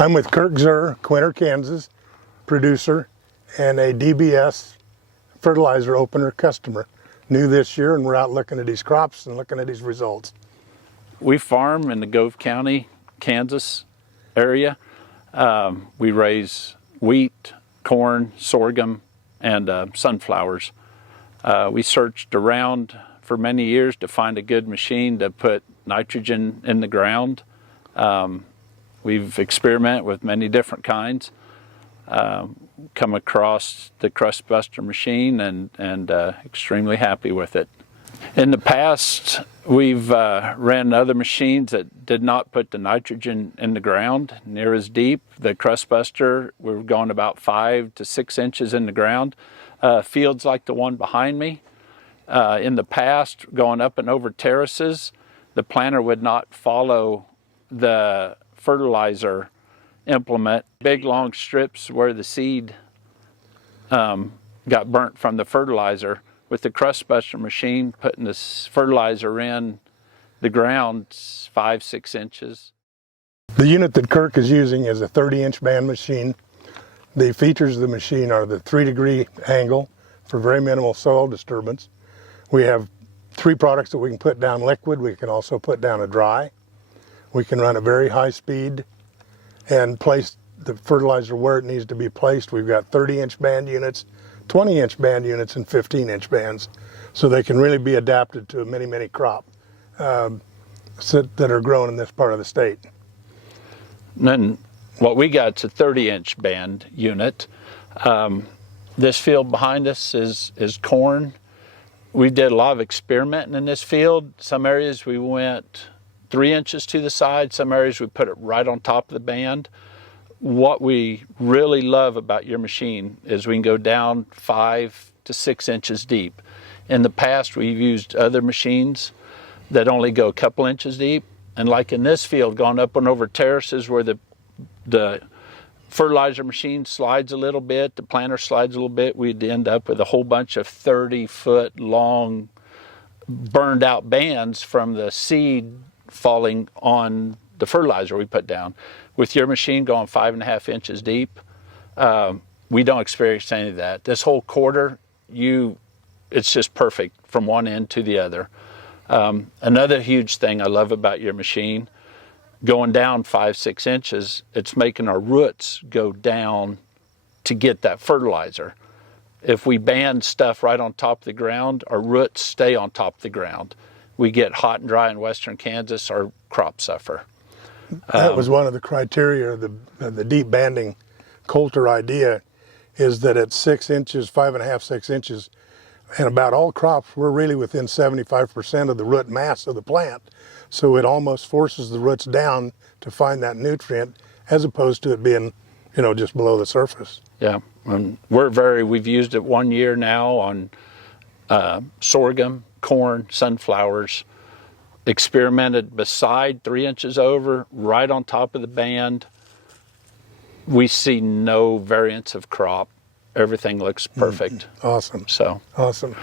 I'm with Kirk Zerr, Quinter, Kansas, producer, and a DBS fertilizer opener customer. New this year, and we're out looking at these crops and looking at these results. We farm in the Gove County, Kansas area. We raise wheat, corn, sorghum, and sunflowers. We searched around for many years to find a good machine to put nitrogen in the ground. We've experimented with many different kinds. Come across the Crust Buster machine and extremely happy with it. In the past, we've ran other machines that did not put the nitrogen in the ground near as deep. The Crust Buster, we were going about 5 to 6 inches in the ground. Fields like the one behind me. In the past, going up and over terraces, the planter would not follow the fertilizer implement. Big long strips where the seed got burnt from the fertilizer. With the Crust Buster machine, putting this fertilizer in the ground 5, 6 inches. The unit that Kirk is using is a 30-inch band machine. The features of the machine are the 3-degree angle for very minimal soil disturbance. We have 3 products that we can put down liquid. We can also put down a dry. We can run at very high speed and place the fertilizer where it needs to be placed. We've got 30-inch band units, 20-inch band units, and 15-inch bands, so they can really be adapted to many crop that are grown in this part of the state. And then what we got is a 30-inch band unit. This field behind us is corn. We did a lot of experimenting in this field. Some areas we went 3 inches to the side, some areas we put it right on top of the band. What we really love about your machine is we can go down 5 to 6 inches deep. In the past, we've used other machines that only go a couple inches deep. And like in this field, going up and over terraces where the fertilizer machine slides a little bit, the planter slides a little bit, we'd end up with a whole bunch of 30-foot long burned out bands from the seed falling on the fertilizer we put down. With your machine going 5.5 inches deep, we don't experience any of that. This whole quarter, it's just perfect from one end to the other. Another huge thing I love about your machine, going down 5, 6 inches, it's making our roots go down to get that fertilizer. If we band stuff right on top of the ground, our roots stay on top of the ground. We get hot and dry in western Kansas, our crops suffer. That was one of the criteria of the deep banding coulter idea, is that at 6 inches, 5.5, 6 inches, and about all crops, we're really within 75% of the root mass of the plant. So it almost forces the roots down to find that nutrient, as opposed to it being, just below the surface. Yeah, and we've used it 1 year now on sorghum, corn, sunflowers. Experimented beside 3 inches over, right on top of the band. We see no variance of crop. Everything looks perfect. Awesome. So awesome.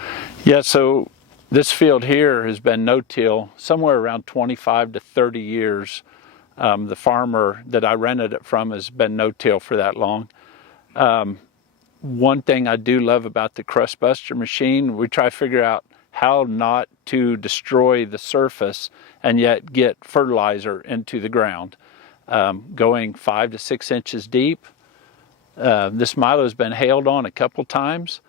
Yeah, so this field here has been no-till somewhere around 25 to 30 years. The farmer that I rented it from has been no-till for that long. One thing I do love about the Crust Buster machine, we try to figure out how not to destroy the surface and yet get fertilizer into the ground. Going 5 to 6 inches deep. This milo has been hailed on a couple times,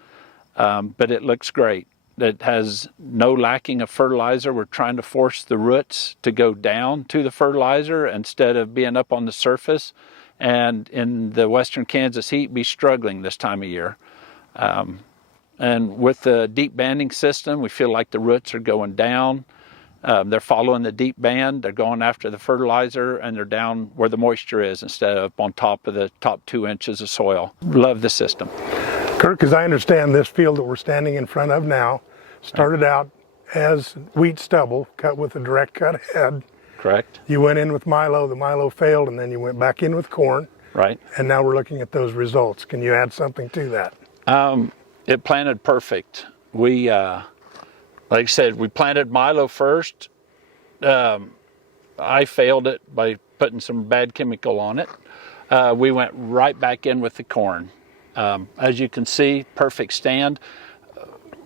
but it looks great. It has no lacking of fertilizer. We're trying to force the roots to go down to the fertilizer instead of being up on the surface, and in the western Kansas heat, be struggling this time of year. And with the deep banding system, we feel like the roots are going down. They're following the deep band. They're going after the fertilizer, and they're down where the moisture is instead of up on top of the top 2 inches of soil. Love the system. Kirk, as I understand, this field that we're standing in front of now started out as wheat stubble, cut with a direct cut head. Correct. You went in with milo, the milo failed, and then you went back in with corn. Right. And now we're looking at those results. Can you add something to that? It planted perfect. We, like I said, we planted milo first. I failed it by putting some bad chemical on it. we went right back in with the corn. As you can see, perfect stand.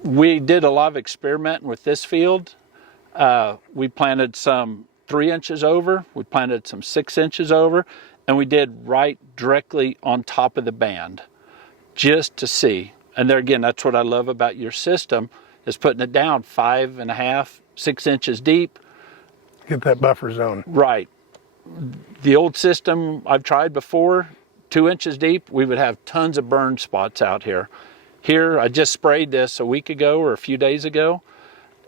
We did a lot of experimenting with this field. We planted some 3 inches over, we planted some 6 inches over, and we did right directly on top of the band, just to see. And there again, that's what I love about your system, is putting it down 5.5, 6 inches deep. Get that buffer zone. Right. The old system I've tried before, 2 inches deep, we would have tons of burn spots out here. Here, I just sprayed this a week ago or a few days ago.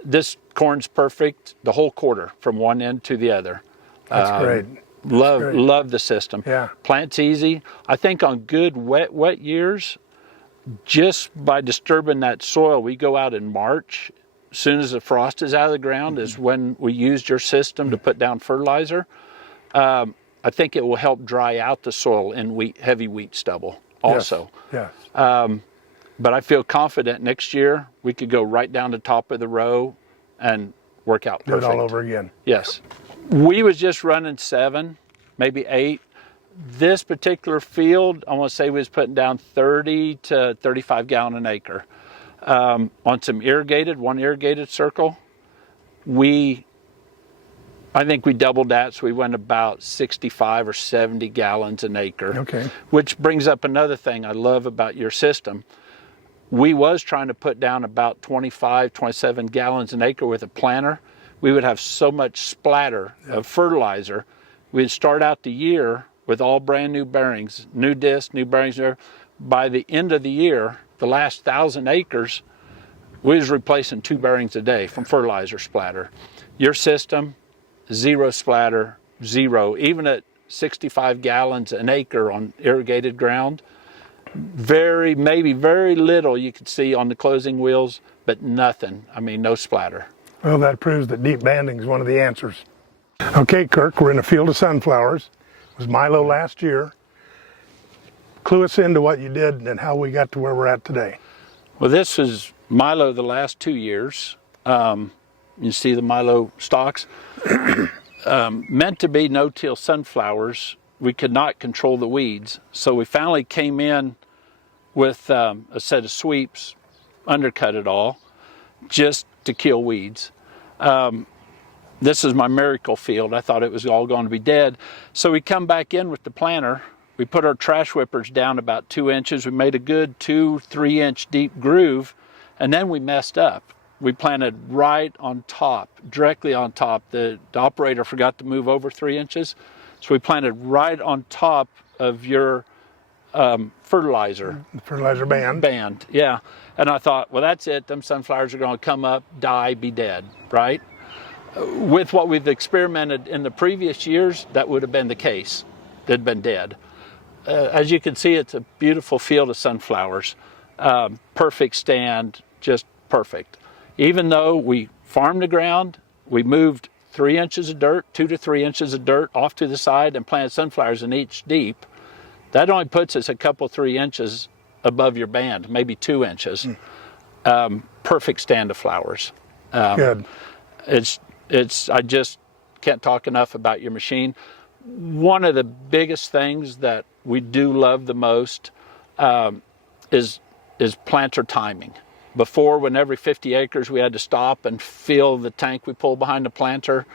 This corn's perfect the whole quarter from one end to the other. That's great. Love the system. Yeah. Plant's easy. I think on good wet years, just by disturbing that soil, we go out in March. As soon as the frost is out of the ground is when we used your system to put down fertilizer. I think it will help dry out the soil in heavy wheat stubble also. Yes. But I feel confident next year we could go right down the top of the row and work out perfect. Do it all over again. Yes. We was just running 7, maybe 8. This particular field, I want to say we was putting down 30 to 35 gallon an acre. On some one irrigated circle, I think we doubled that, so we went about 65 or 70 gallons an acre. Okay. Which brings up another thing I love about your system. We was trying to put down about 25, 27 gallons an acre with a planter. We would have so much splatter of fertilizer. We'd start out the year with all brand new bearings, new discs, new bearings. By the end of the year, the last 1,000 acres, we was replacing 2 bearings a day from fertilizer splatter. Your system, 0 splatter, 0. Even at 65 gallons an acre on irrigated ground, maybe very little you could see on the closing wheels, but nothing. I mean, no splatter. Well, that proves that deep banding is one of the answers. Okay, Kirk, we're in a field of sunflowers. It was Milo last year. Clue us into what you did and how we got to where we're at today. Well, this was Milo the last 2 years. You see the Milo stalks. Meant to be no-till sunflowers. We could not control the weeds. So we finally came in with a set of sweeps, undercut it all, just to kill weeds. This is my miracle field. I thought it was all going to be dead. So we come back in with the planter. We put our trash whippers down about 2 inches. We made a good 2-3 inch deep groove, and then we messed up. We planted right on top, directly on top. The operator forgot to move over 3 inches, so we planted right on top of your fertilizer. The fertilizer band. Yeah. And I thought, well, that's it. Them sunflowers are going to come up, die, be dead, right? With what we've experimented in the previous years, that would have been the case. They'd been dead. As you can see, it's a beautiful field of sunflowers. Perfect stand, just perfect. Even though we farmed the ground, we moved 3 inches of dirt, 2 to 3 inches of dirt off to the side and planted sunflowers in each deep. That only puts us a couple, 3 inches above your band, maybe 2 inches. Perfect stand of flowers. Good. I just can't talk enough about your machine. One of the biggest things that we do love the most is planter timing. Before, when every 50 acres we had to stop and fill the tank we pulled behind the planter,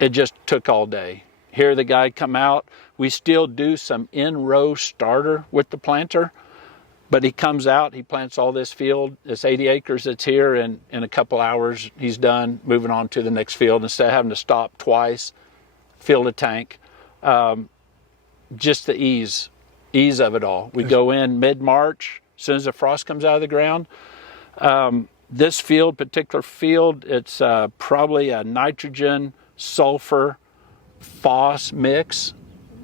it just took all day. Here the guy come out, we still do some in-row starter with the planter, but he comes out, he plants all this field, this 80 acres that's here, and in a couple hours he's done, moving on to the next field instead of having to stop twice, fill the tank. Just the ease of it all. We go in mid-March, as soon as the frost comes out of the ground. This particular field, it's probably a nitrogen, sulfur, phos mix.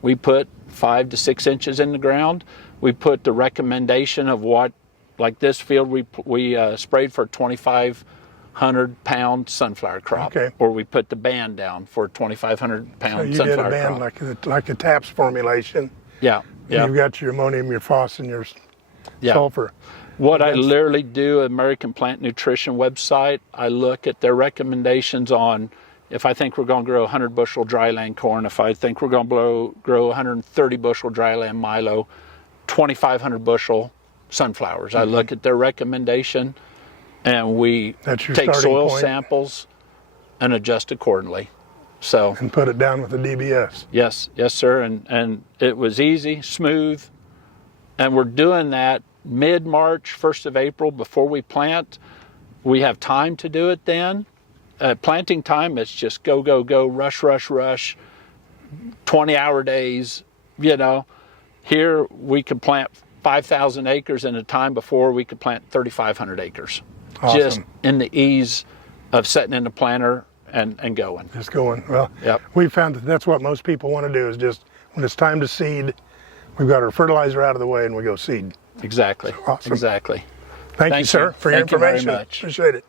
We put 5 to 6 inches in the ground. We put the recommendation of what, like this field, we sprayed for 2,500-pound sunflower crop. Okay. Or we put the band down for a 2,500-pound sunflower crop. So you did a band like a TAPS formulation. Yeah. You've got your ammonium, your phos, and your sulfur. What I literally do, American Plant Nutrition website, I look at their recommendations on If I think we're going to grow 100 bushel dryland corn, if I think we're going to grow 130 bushel dryland milo, 2,500 bushel sunflowers. I look at their recommendation, and we That's your take starting soil point. samples and adjust accordingly. So And put it down with the DBS. yes, sir, and it was easy, smooth, and we're doing that mid-March, 1st of April before we plant. We have time to do it then. Planting time, it's just go, go, go, rush, rush, rush, 20-hour days, you know. Here we could plant 5,000 acres in a time before we could plant 3,500 acres. Awesome. Just in the ease of setting in the planter and going. Just going. Well, Yep. we found that that's what most people want to do is just when it's time to seed, we've got our fertilizer out of the way and we go seed. Exactly. Awesome. Exactly. Thank you, Thank sir, you. for your Thank you very information. much. Appreciate it.